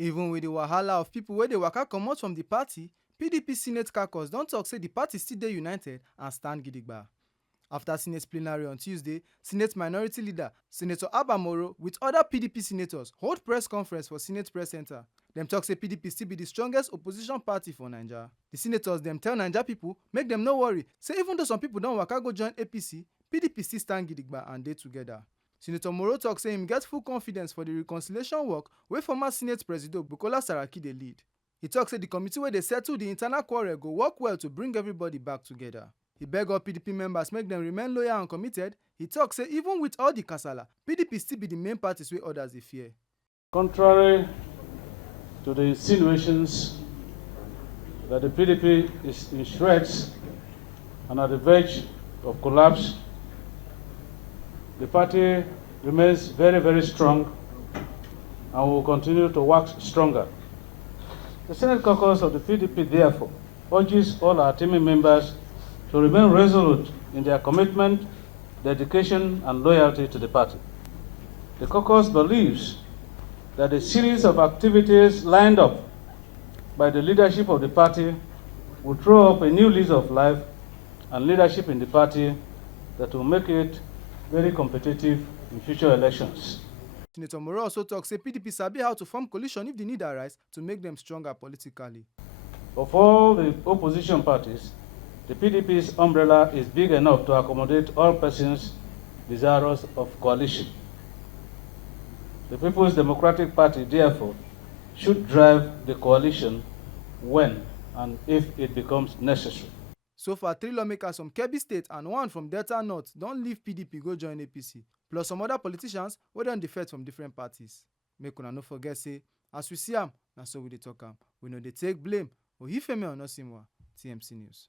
Even with the wahala of people wey dey waka comot from the party, PDP Senate Caucus don talk say the party still dey united and stand gidigba. After Senate plenary on Tuesday, Senate Minority Leader Senator Abba Moro with other PDP senators hold press conference for Senate Press Center. Dem talk say PDP still be the strongest opposition party for Naija. The senators dem tell Naija pipo make dem no worry, say even though some pipo don waka go join APC, PDP still stand gidigba and dey together. Senator Moro talk say im get full confidence for the reconciliation work wey former Senate President Bukola Saraki dey lead. He talk say the committee wey dey settle the internal quarrel go work well to bring everybody back together. He beg all PDP members make dem remain loyal and committed. He talk say even with all the kasala, PDP still be the main parties wey others dey fear. Contrary to the insinuations that the PDP is in shreds and at the verge of collapse, the party remains very, very strong and will continue to work stronger. The Senate Caucus of the PDP, therefore, urges all our team members to remain resolute in their commitment, dedication, and loyalty to the party. The caucus believes that a series of activities lined up by the leadership of the party will throw up a new lease of life and leadership in the party that will make it very competitive in future elections. Senator Moro also talk say PDP sabi how to form coalition if the need arise to make them stronger politically. Of all the opposition parties, the PDP's umbrella is big enough to accommodate all persons desirous of coalition. The People's Democratic Party, therefore, should drive the coalition when and if it becomes necessary. So far, 3 lawmakers from Kebbi State and 1 from Delta North don leave PDP go join APC, plus some other politicians wey don defect from different parties. Make una no forget say, as we see am, na so we dey talk am. We no dey take blame. Oyifemi Onosimwa, TMC News.